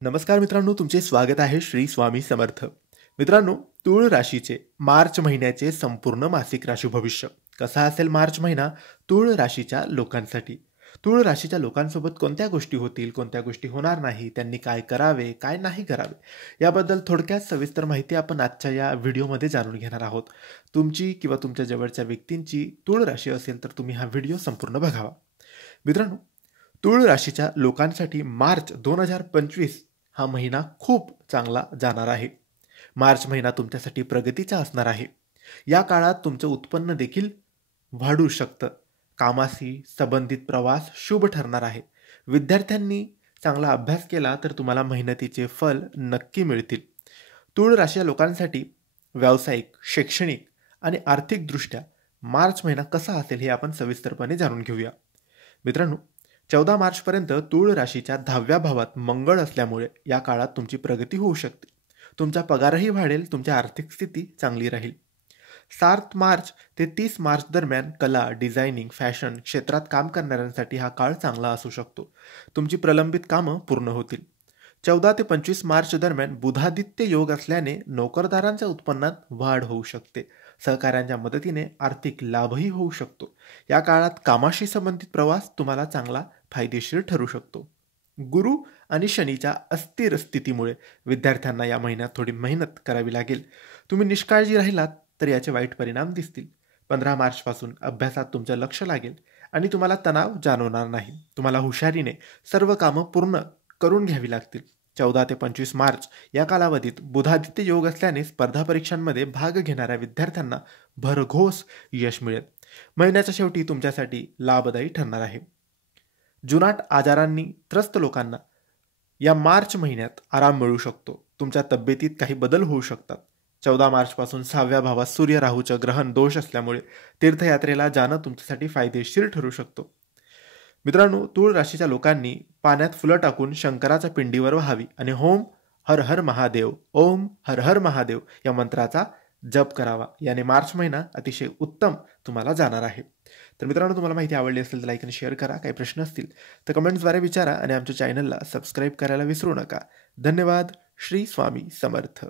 नमस्कार मित्रांनो, तुमचे स्वागत आहे श्री स्वामी समर्थ. मित्रांनो, तूळ राशीचे मार्च महिन्याचे संपूर्ण मासिक राशी भविष्य कसा असेल मार्च महिना तूळ राशीच्या लोकांसाठी. तूळ राशीच्या लोकांसोबत कोणत्या गोष्टी होतील, कोणत्या गोष्टी होणार नाही, त्यांनी काय करावे, काय नाही करावे, याबद्दल थोडक्यात सविस्तर माहिती आपण आजच्या या व्हिडिओमध्ये जाणून घेणार आहोत. तुमची किंवा तुमच्या जवळच्या व्यक्तींची तूळ राशी असेल तर तुम्ही हा व्हिडिओ संपूर्ण बघावा. मित्रांनो, तूळ राशीच्या लोकांसाठी मार्च 2025 हा महिना खूप चांगला जाणार आहे. मार्च महिना तुमच्यासाठी प्रगतीचा असणार आहे. या काळात तुमचं उत्पन्न देखील वाढू शकतं. कामाशी संबंधित प्रवास शुभ ठरणार आहे. विद्यार्थ्यांनी चांगला अभ्यास केला तर तुम्हाला मेहनतीचे फल नक्की मिळतील. तूळ राशीच्या लोकांसाठी व्यावसायिक, शैक्षणिक आणि आर्थिकदृष्ट्या मार्च महिना कसा असेल हे आपण सविस्तरपणे जाणून घेऊया. मित्रांनो, 14 मार्चपर्यंत तूळ राशीच्या 10व्या भावात मंगळ असल्यामुळे या काळात तुमची प्रगती होऊ शकते. तुमचा पगारही वाढेल, तुमची आर्थिक स्थिती चांगली राहील. 7 मार्च ते 30 मार्च दरम्यान कला, डिझायनिंग, फॅशन क्षेत्रात काम करणाऱ्यांसाठी हा काळ चांगला असू शकतो. तुमची प्रलंबित कामं पूर्ण होतील. 14 ते 25 मार्च दरम्यान बुधादित्य योग असल्याने नोकरदारांच्या उत्पन्नात वाढ होऊ शकते. सहकाऱ्यांच्या मदतीने आर्थिक लाभही होऊ शकतो. या काळात कामाशी संबंधित प्रवास तुम्हाला चांगला फायदेशीर ठरू शकतो. गुरु आणि शनीच्या अस्थिर स्थितीमुळे विद्यार्थ्यांना या महिन्यात थोडी मेहनत करावी लागेल. तुम्ही निष्काळजी राहिलात तर याचे वाईट परिणाम दिसतील. 15 मार्चपासून अभ्यासात तुमचं लक्ष लागेल आणि तुम्हाला तणाव जाणवणार नाही. तुम्हाला हुशारीने सर्व कामं पूर्ण करून घ्यावी लागतील. 14 ते 25 मार्च या कालावधीत बुधादित्य योग असल्याने स्पर्धा परीक्षांमध्ये भाग घेणाऱ्या विद्यार्थ्यांना भरघोस यश मिळेल. महिन्याच्या शेवटी तुमच्यासाठी लाभदायी ठरणार आहे. जुनाट आजारांनी त्रस्त लोकांना या मार्च महिन्यात आराम मिळू शकतो. तुमच्या तब्येतीत काही बदल होऊ शकतात. 14 मार्चपासून 6व्या भावात सूर्य राहूचं ग्रहण दोष असल्यामुळे तीर्थयात्रेला जाणं तुमच्यासाठी फायदेशीर ठरू शकतो. मित्रांनो, तूळ राशीच्या लोकांनी पाण्यात फुलं टाकून शंकराच्या पिंडीवर व्हावी आणि ओम हर हर महादेव, ओम हर हर महादेव या मंत्राचा जप करावा. याने मार्च महिना अतिशय उत्तम तुम्हाला जाणार आहे. तर मित्रांनो, तुम्हाला माहिती आवडली असेल तर लाईक आणि शेअर करा. काही प्रश्न असतील तर कमेंट्सद्वारे विचारा आणि आमच्या चॅनलला सबस्क्राईब करायला विसरू नका. धन्यवाद. श्री स्वामी समर्थ.